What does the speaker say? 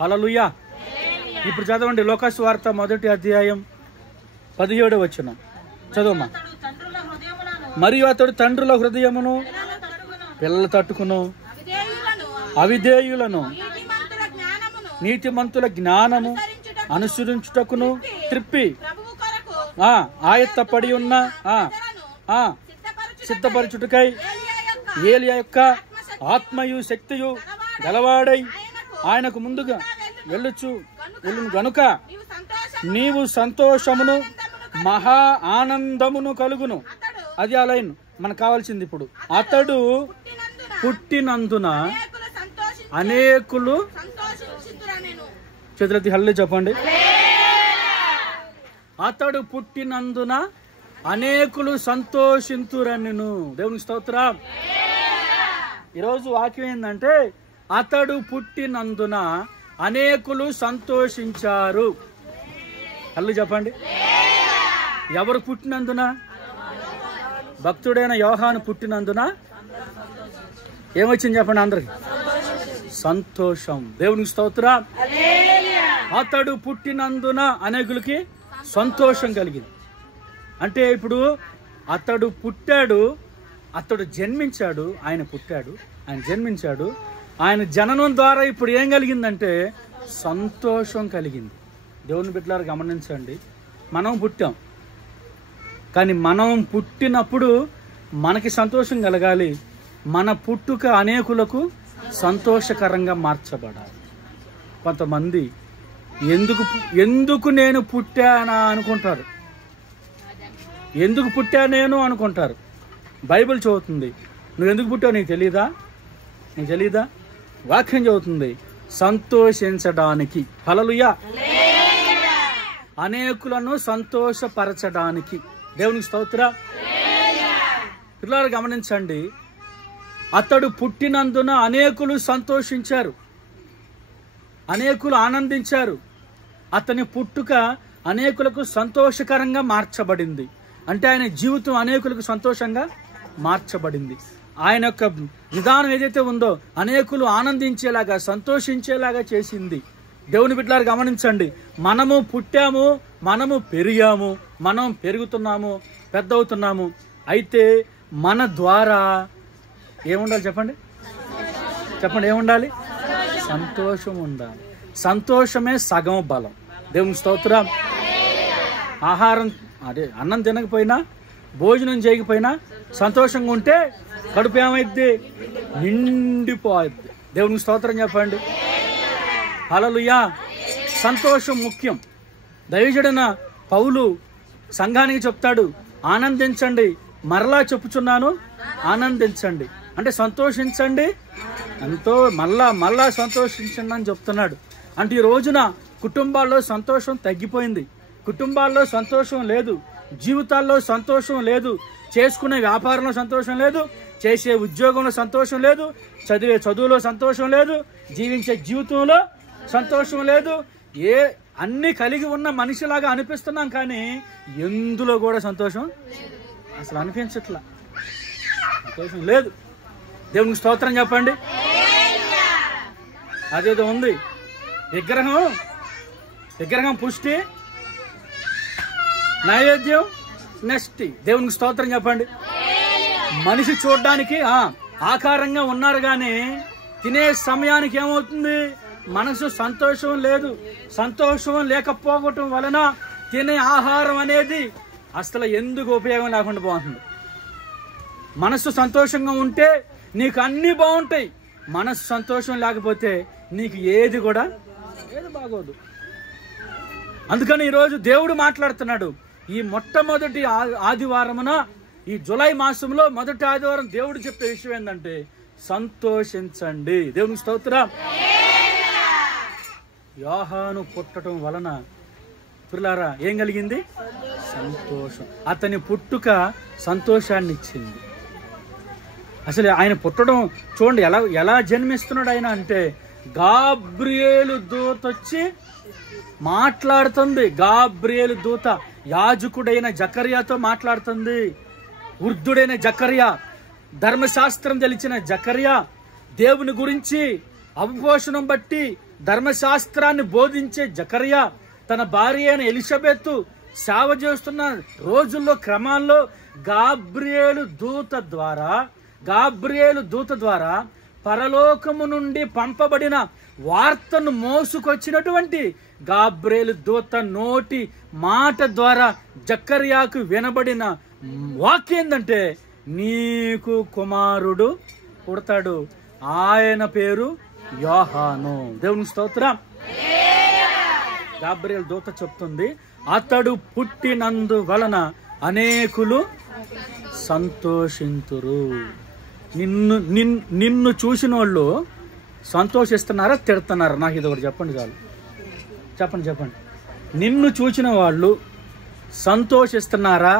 హల్లెలూయా. ఇప్పుడు చదవండి లోకాసు వార్త 1వ అధ్యాయం 17వ వచనం చదవమ్మా. మరియు అతడు తండ్రుల హృదయమును పిల్లలు తట్టుకును, అవిధేయులను నీతిమంతుల జ్ఞానము అనుసరించుటకును త్రిప్పి ఆయత్తపడి ఉన్న సిద్ధపరచుటకై ఏలియా యొక్క ఆత్మయు శక్తియు గలవాడై ఆయనకు ముందుగా వెళ్ళును గనుక నీవు సంతోషమును మహా ఆనందమును కలుగును. అది ఆ లైన్ మనకు కావాల్సింది. ఇప్పుడు అతడు పుట్టినందున అనేకులు చేతులెత్తి హల్లెలూయా చెప్పండి. అతడు పుట్టినందున అనేకులు సంతోషింతురనెను. దేవునికి స్తోత్రం. ఈరోజు వాక్యం ఏంటంటే అతడు పుట్టినందున అనేకులు సంతోషించారు. హల్లెలూయా చెప్పండి. ఎవరు పుట్టినందున? భక్తుడైన యోహాను పుట్టినందున ఏమొచ్చింది చెప్పండి అందరికి? సంతోషం. దేవునికి స్తోత్రం. అతడు పుట్టినందున అనేకులకి సంతోషం కలిగింది. అంటే ఇప్పుడు అతడు పుట్టాడు, అతడు జన్మించాడు, ఆయన పుట్టాడు, ఆయన జన్మించాడు. ఆయన జననం ద్వారా ఇప్పుడు ఏం కలిగిందంటే సంతోషం కలిగింది. దేవుని బిడ్డలారా గమనించండి, మనం పుట్టాం, కానీ మనం పుట్టినప్పుడు మనకి సంతోషం కలగాలి. మన పుట్టుక అనేకులకు సంతోషకరంగా మార్చబడాలి. కొంతమంది ఎందుకు నేను పుట్టానా అనుకుంటారు, ఎందుకు పుట్టా నేను అనుకుంటారు. బైబిల్ చదువుతుంది, నువ్వు ఎందుకు పుట్టావు నీకు తెలీదా? వాక్యం చదువుతుంది సంతోషించడానికి. హల్లెలూయా. అనేకులను సంతోషపరచడానికి. దేవునికి స్తోత్రం. పిల్లలు గమనించండి, అతడు పుట్టినందున అనేకులు సంతోషించారు, అనేకులు ఆనందించారు. అతని పుట్టుక అనేకులకు సంతోషకరంగా మార్చబడింది. అంటే ఆయన జీవితం అనేకులకు సంతోషంగా మార్చబడింది. ఆయన యొక్క విధానం ఏదైతే ఉందో అనేకులు ఆనందించేలాగా సంతోషించేలాగా చేసింది. దేవుని బిడ్డలారు గమనించండి, మనము పుట్టాము, మనము పెరిగాము, మనం పెరుగుతున్నాము, పెద్ద అవుతున్నాము. అయితే మన ద్వారా ఏముండాలి చెప్పండి? ఏముండాలి? సంతోషం ఉండాలి. సంతోషమే సగం బలం. దేవుని స్తోత్రం. ఆహారం అన్నం తినకపోయినా, భోజనం చేయకపోయినా సంతోషంగా ఉంటే కడుపు ఏమైద్ది? నిండిపోద్ది. దేవునికి స్తోత్రం చెప్పండి. హల్లెలూయా. సంతోషం ముఖ్యం. దైవజనుడైన పౌలు సంఘానికి చెప్తాడు, ఆనందించండి, మరలా చెప్పుచున్నాను ఆనందించండి. అంటే సంతోషించండి, ఎంతో మళ్ళా సంతోషించండి అని చెప్తున్నాడు. అంటే ఈ రోజున కుటుంబాల్లో సంతోషం తగ్గిపోయింది, కుటుంబాల్లో సంతోషం లేదు, జీవితాల్లో సంతోషం లేదు, చేసుకునే వ్యాపారంలో సంతోషం లేదు, చేసే ఉద్యోగంలో సంతోషం లేదు, చదివే చదువులో సంతోషం లేదు, జీవించే జీవితంలో సంతోషం లేదు. అన్ని కలిగి ఉన్న మనిషిలాగా అనిపిస్తున్నాం, కానీ ఎందులో కూడా సంతోషం అసలు అనిపించట్లా. సంతోషం లేదు. దేవునికి స్తోత్రం చెప్పండి. అదేదో ఉంది, విగ్రహం పుష్టి, నైవేద్యం నెస్టి. దేవునికి స్తోత్రం చెప్పండి. మనిషి చూడడానికి ఆకారంగా ఉన్నారు, కానీ తినే సమయానికి ఏమవుతుంది? మనసు సంతోషం లేదు. సంతోషం లేకపోవటం వలన తినే ఆహారం అనేది అసలు ఎందుకు ఉపయోగం లేకుండా పోతుంది. మనసు సంతోషంగా ఉంటే నీకు అన్నీ బాగుంటాయి, మనసు సంతోషం లేకపోతే నీకు ఏది బాగోదు. అందుకని ఈరోజు దేవుడు మాట్లాడుతున్నాడు. ఈ మొట్టమొదటి ఆదివారమున, ఈ జూలై మాసంలో మొదటి ఆదివారం దేవుడు చెప్పే విషయం ఏంటంటే సంతోషించండి. దేవునికి స్తోత్రం. యోహాను పుట్టడం వలన పిల్లారా ఏం కలిగింది? సంతోషం. అతని పుట్టుక సంతోషాన్ని ఇచ్చింది. అసలు ఆయన పుట్టడం చూడండి, ఎలా జన్మిస్తున్నాడు ఆయన అంటే, గాబ్రియేలు దూత వచ్చి మాట్లాడుతుంది. గాబ్రియేలు దూత యాజకుడైన జకర్యాతో మాట్లాడుతుంది. వృద్ధుడైన జకర్యా, ధర్మశాస్త్రం తెలిసిన జకర్యా, దేవుని గురించి అవపోషణం బట్టి ధర్మశాస్త్రాన్ని బోధించే జకర్యా తన భార్య అయిన ఎలిజబెత్ సేవ చేస్తున్న రోజుల్లో క్రమాల్లో గాబ్రియేలు దూత ద్వారా పరలోకము నుండి పంపబడిన వార్తను మోసుకొచ్చినటువంటి గాబ్రియేలు దూత నోటి మాట ద్వారా జకర్యాకు వినబడిన వాక్యం ఏంటంటే, నీకు కుమారుడు పుడతాడు, ఆయన పేరు యోహాను. దేవుని స్తోత్రం. గాబ్రియేలు దూత చెప్తుంది, అతడు పుట్టినందువలన అనేకులు సంతోషింతురు. నిన్ను చూసిన వాళ్ళు సంతోషిస్తున్నారా, తిడుతున్నారా? నాకు ఇది ఒకటి చెప్పండి చాలు. చెప్పండి. నిన్ను చూసిన వాళ్ళు సంతోషిస్తున్నారా,